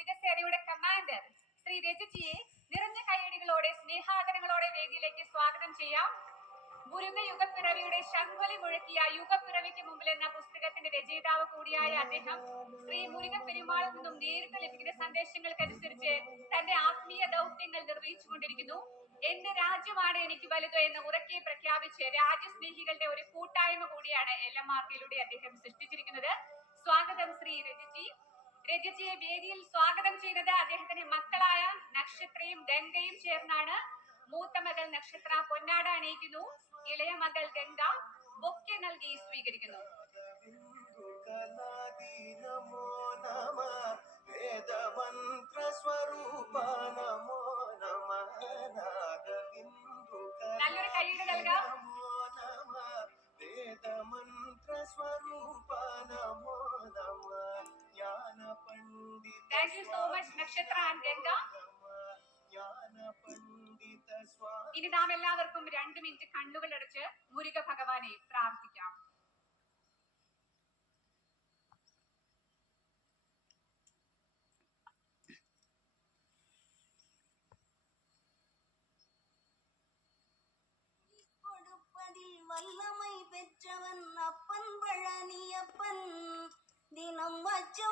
മുരുകസേനയുടെ commander Shri രജുജിയെ നിറഞ്ഞ കൈയടികളോടെ സ്നേഹാദരങ്ങളോടെ വേദിയിലേക്ക് സ്വാഗതം ചെയ്യാം. മുരുക യുഗപ്പിറവിയുടെ ശംഖൊലി മുഴക്കിയ യുഗപ്പിറവിക്ക് മുമ്പിൽ എന്ന പുസ്തകത്തിന്റെ രചയിതാവ് കൂടിയായ അദ്ദേഹം ശ്രീ മുരുക പെരുമാളിൽ നിന്നും നേരിട്ട് ലഭിക്കുന്ന സന്ദേശങ്ങൾക്കനുസരിച്ച് തന്റെ ആത്മീയ ദൗത്യങ്ങൾ നിർവഹിച്ചുകൊണ്ടിരിക്കുന്നു. എന്റെ രാജ്യമാണ് എനിക്ക് വലുത് എന്ന് ഉറക്കെ പ്രഖ്യാപിച്ച് രാജ്യസ്നേഹികളുടെ ഒരു കൂട്ടായ്മ കൂടിയാണ് എൽ എം അദ്ദേഹം സൃഷ്ടിച്ചിരിക്കുന്നത്. സ്വാഗതം ശ്രീ രജജി രജജിയെ വേദിയിൽ സ്വാഗതം ചെയ്തത് അദ്ദേഹത്തിന്റെ മക്കളായ നക്ഷത്രയും ഗംഗയും ചേർന്നാണ്. മൂത്ത മകൾ നക്ഷത്ര പൊന്നാട അണിയിക്കുന്നു. ഇളയ മകൾ ഗംഗ ബൊക്കെ നൽകി സ്വീകരിക്കുന്നു. നമോ നമ വേദമന്ത്ര സ്വരൂപ നമോ നമ so much Nakshatra and Ganga ജ്ഞാന പണ്ഡിത സ്വാ ഇനി നാം എല്ലാവർക്കും രണ്ട് മിനിറ്റ് കണ്ണുകൾ അടച്ച് മുരുക ഭഗവാനെ പ്രാർത്ഥിക്കാം கொடுப்பதில் வல்லமை பெற்றவன் அப்பன் பழனியப்பன் தினம் அச்சம்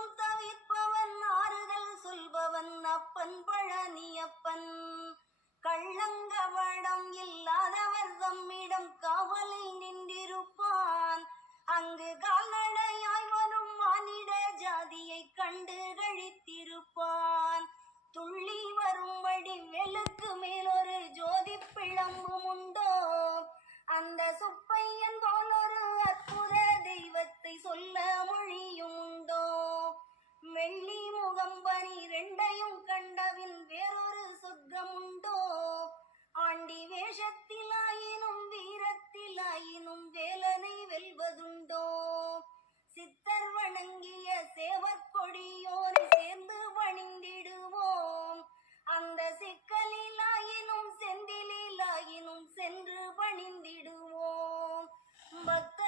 கழித்திருப்பான் ಮತ್ತ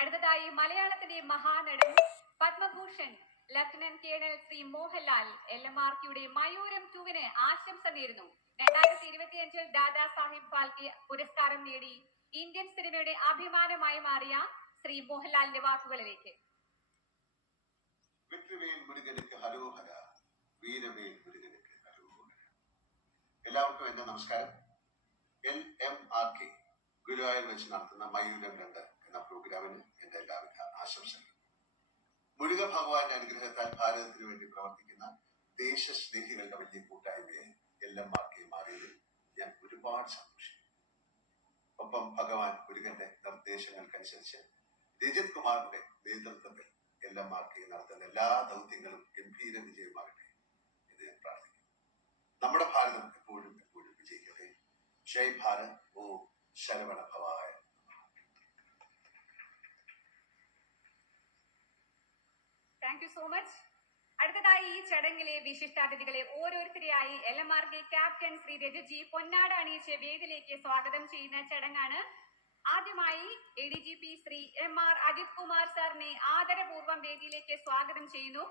അടുത്തതായി മലയാളത്തിന്റെ മഹാനടൻ Padma Bhushan lieutenant colonel Shri Mohanlal L M R കെയുടെ മയൂരം ടുവിന് ആശംസ നേരുന്നു. രണ്ടായിരത്തി ഇരുപത്തിയഞ്ചിൽ ദാദാ സാഹിബ് ഫാൽക്കെ പുരസ്കാരം നേടി ഇന്ത്യൻ സിനിമയുടെ അഭിമാനമായി മാറിയ ശ്രീ മോഹൻലാലിന്റെ വാക്കുകളിലേക്ക്. എല്ലാവർക്കും എന്റെ നമസ്കാരം. L M R K Guruvayur വെച്ച് നടത്തുന്ന മയൂരം രണ്ട് എന്ന പ്രോഗ്രാമിന് എന്റെ എല്ലാവിധ ആശംസകൾ. മുരുക ഭഗവാന്റെ അനുഗ്രഹത്താൽ ഭാരതത്തിന് വേണ്ടി പ്രവർത്തിക്കുന്ന ദേശസ്നേഹികളുടെ വലിയ കൂട്ടായ്മയെ എല്ലാം മാർക്കേ ആർ കെ മാറിയതിൽ ഞാൻ ഒരുപാട് സന്തോഷിക്കുന്നു. ഒപ്പം ഭഗവാൻ മുരുകന്റെ നിർദ്ദേശങ്ങൾക്കനുസരിച്ച് രജിത് കുമാറിന്റെ നേതൃത്വത്തിൽ എല്ലാം മാർക്കേ നടത്തുന്ന എല്ലാ ദൗത്യങ്ങളും ഗംഭീര വിജയമാകട്ടെ എന്ന് ഞാൻ പ്രാർത്ഥിക്കുന്നു. നമ്മുടെ ഭാരതം എപ്പോഴും എപ്പോഴും വിജയിക്കട്ടെ. ജയ് ഭാരത് ഓ ശരവണ യു സോ മച്ച് അടുത്തതായി ഈ ചടങ്ങിലെ വിശിഷ്ടാതിഥികളെ ഓരോരുത്തരെയായി L M R K captain Shri Rajuji പൊന്നാട് അണിയിച്ച് വേദിയിലേക്ക് സ്വാഗതം ചെയ്യുന്ന ചടങ്ങാണ്. ആദ്യമായി A D G P Shri M R Ajith Kumar സാറിനെ ആദരപൂർവം വേദിയിലേക്ക് സ്വാഗതം ചെയ്യുന്നു.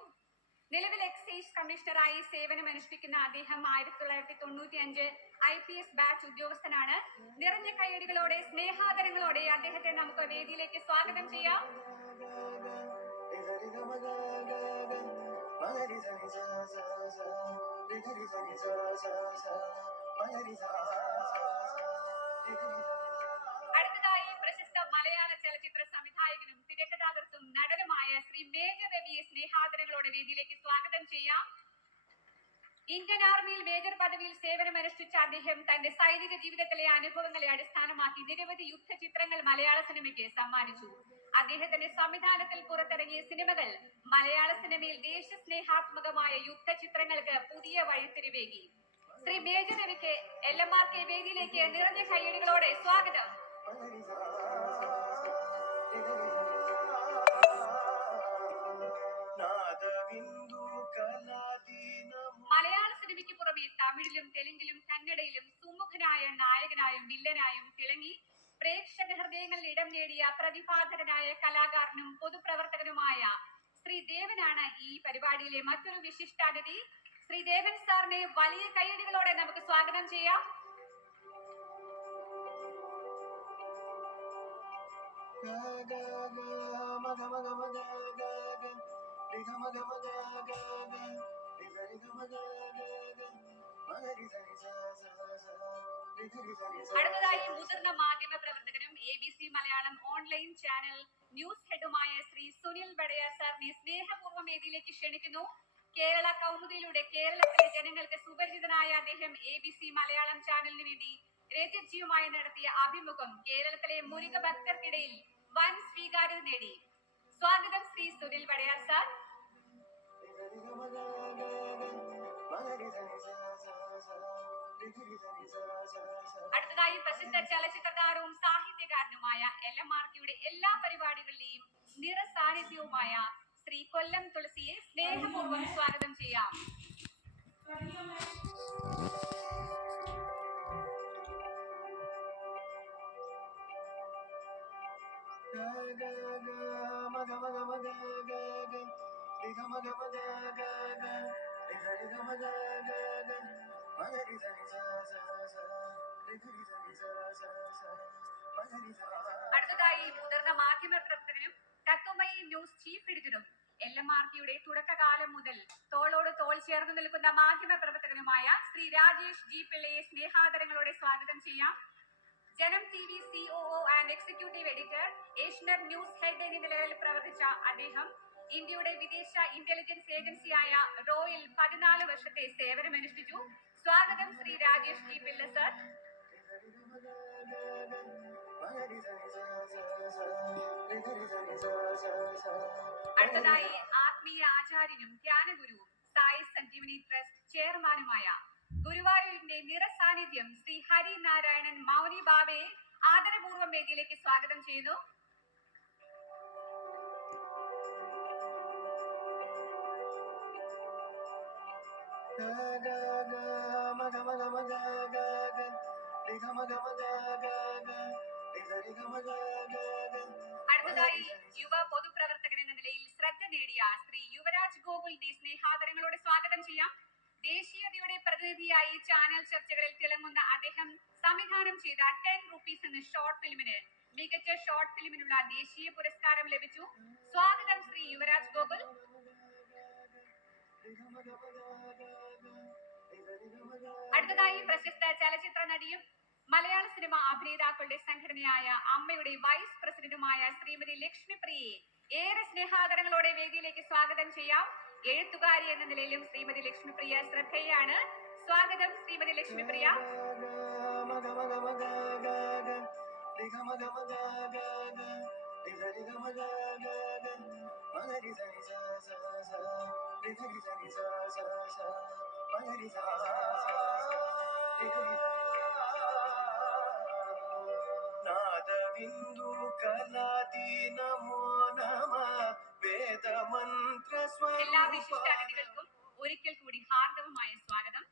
നിലവിൽ എക്സൈസ് കമ്മീഷണറായി സേവനമനുഷ്ഠിക്കുന്ന അദ്ദേഹം ആയിരത്തി തൊള്ളായിരത്തി തൊണ്ണൂറ്റി അഞ്ച് ഐ പി എസ് ബാച്ച് ഉദ്യോഗസ്ഥനാണ്. നിറഞ്ഞ കൈയടികളോടെ സ്നേഹാദരങ്ങളോടെ അദ്ദേഹത്തെ നമുക്ക് വേദിയിലേക്ക് സ്വാഗതം ചെയ്യാം. അടുത്തതായി പ്രശസ്ത മലയാള ചലച്ചിത്ര സംവിധായകനും തിരക്കഥാകൃത്തും നടനുമായ ശ്രീ മേജർ രവിയെ സ്നേഹാദരങ്ങളോടെ വേദിയിലേക്ക് സ്വാഗതം ചെയ്യാം. ഇന്ത്യൻ ആർമിയിൽ മേജർ പദവിയിൽ സേവനമനുഷ്ഠിച്ച അദ്ദേഹം തന്റെ സൈനിക ജീവിതത്തിലെ അനുഭവങ്ങളെ അടിസ്ഥാനമാക്കി നിരവധി യുദ്ധ ചിത്രങ്ങൾ മലയാള സിനിമയ്ക്ക് സമ്മാനിച്ചു. അദ്ദേഹത്തിന്റെ സംവിധാനത്തിൽ പുറത്തിറങ്ങിയ സിനിമകൾ മലയാള സിനിമയിൽ ദേശസ്നേഹാത്മകമായ യുദ്ധ ചിത്രങ്ങൾക്ക് പുതിയ വഴിത്തിരിവേകി. ശ്രീ മേജർ രവിക്ക് എൽ എം ആർ കെ വേദിയിലേക്ക് നിറഞ്ഞ കയ്യടികളോടെ സ്വാഗതം. മലയാള സിനിമയ്ക്ക് പുറമെ തമിഴിലും തെലുങ്കിലും കന്നഡയിലും സുമുഖനായ നായകനായും വില്ലനായും തിളങ്ങി പ്രേക്ഷക ഹൃദയങ്ങളിൽ ഇടം നേടിയ പ്രതിഭാധരനായ കലാകാരനും പൊതുപ്രവർത്തകനുമായ ശ്രീ ദേവനാണ് ഈ പരിപാടിയിലെ മറ്റൊരു വിശിഷ്ടാതിഥി. ശ്രീ ദേവൻ സാറിനെ വലിയ കൈയടികളോടെ നമുക്ക് സ്വാഗതം ചെയ്യാം. അടുത്തതായി മുതിർന്ന മാധ്യമ പ്രവർത്തകനും A B C online channel news ഹെഡുമായ Shri Sunil Vadayar സാറിനെ സ്നേഹപൂർവം വേദിയിലേക്ക് ക്ഷണിക്കുന്നു. കേരള കൗമുദിയിലൂടെ കേരളത്തിലെ ജനങ്ങൾക്ക് സുപരിചിതനായ അദ്ദേഹം എ ബി സി മലയാളം ചാനലിന് വേണ്ടി രജിജിയുമായി നടത്തിയ അഭിമുഖം കേരളത്തിലെ മുരുക ഭക്തർക്കിടയിൽ വൻ സ്വീകാര്യത നേടി. സ്വാഗതം ശ്രീ സുനിൽ വടയാർ സാർ അടുത്തതായി പ്രസിദ്ധ ചലച്ചിത്രകാരവും സാഹിത്യകാരനുമായ എൽ എം ആർ എല്ലാ പരിപാടികളിലെയും നിറസാന്നിധ്യവുമായ ശ്രീ കൊല്ലം തുളസിയെ സ്നേഹപൂർവം സ്വാഗതം ചെയ്യാം ഗ ഗ അടുത്തതായി മുതിർന്ന മാധ്യമ പ്രവർത്തകനും തത്വമയി ന്യൂസ് ചീഫ് എഡിറ്ററും എൽ എം ആർ കെയുടെ തുടക്കകാലം മുതൽ തോളോട് തോൾ ചേർന്ന് നിൽക്കുന്ന മാധ്യമ പ്രവർത്തകനുമായ ശ്രീ രാജേഷ് ജി പിള്ളയെ സ്നേഹാദരങ്ങളോടെ സ്വാഗതം ചെയ്യാം. Janam T V COO and executive editor Asianet news head എന്നീ നിലകളിൽ പ്രവർത്തിച്ച അദ്ദേഹം ഇന്ത്യയുടെ വിദേശ ഇന്റലിജൻസ് ഏജൻസിയായ റോയിൽ പതിനാല് വർഷത്തെ സേവനമനുഷ്ഠിച്ചു. സ്വാഗതം ശ്രീ രാജേഷ് ജി പിള്ള സർ അടുത്തതായി ആത്മീയ ആചാര്യനും ധ്യാനഗുരുവും സായി സഞ്ജീവനി ട്രസ്റ്റ് ചെയർമാനുമായ ഗുരുവായൂരിന്റെ നിറസാന്നിധ്യം ശ്രീ ഹരി നാരായണൻ മൗനി ബാബയെ ആദരപൂർവം വേദിയിലേക്ക് സ്വാഗതം ചെയ്യുന്നു അടുത്തതായി യുവ പൊതുപ്രവർത്തകൻ എന്ന നിലയിൽ ശ്രദ്ധ നേടിയ ശ്രീ യുവരാജ് ഗോകുലിനെ സ്നേഹാദരങ്ങളോടെ സ്വാഗതം ചെയ്യാം. ദേശീയതയുടെ പ്രതിനിധിയായി ചാനൽ ചർച്ചകളിൽ തിളങ്ങുന്ന അദ്ദേഹം സംവിധാനം ചെയ്ത ടെൻ റുപ്പീസ് എന്ന ഷോർട്ട് ഫിലിമിന് മികച്ച ഷോർട്ട് ഫിലിമിനുള്ള ദേശീയ പുരസ്കാരം ലഭിച്ചു. സ്വാഗതം ശ്രീ യുവരാജ് ഗോകുൽ. അടുത്തതായി പ്രശസ്ത ചലച്ചിത്ര നടിയും മലയാള സിനിമ അഭിനേതാക്കളുടെ സംഘടനയായ അമ്മയുടെ വൈസ് പ്രസിഡന്റുമായ ശ്രീമതി ലക്ഷ്മിപ്രിയയെ ഏറെ സ്നേഹാദരങ്ങളോടെ വേദിയിലേക്ക് സ്വാഗതം ചെയ്യാം എഴുത്തുകാരി എന്ന നിലയിലും ശ്രീമതി ലക്ഷ്മിപ്രിയ ശ്രദ്ധേയാണ് സ്വാഗതം ശ്രീമതി ലക്ഷ്മിപ്രിയ നാദബിന്ദു കലാദീനമോ നമ വേദമന്ത്ര എല്ലാ വിശിഷ്ടാതിഥികൾക്കും ഒരിക്കൽ കൂടി ഹാർദവമായ സ്വാഗതം.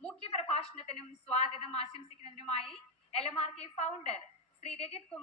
മുഖ്യ പ്രഭാഷണത്തിനും സ്വാഗതം ആശംസിക്കുന്നതിനുമായി L M R K founder Shri Rajith Kumar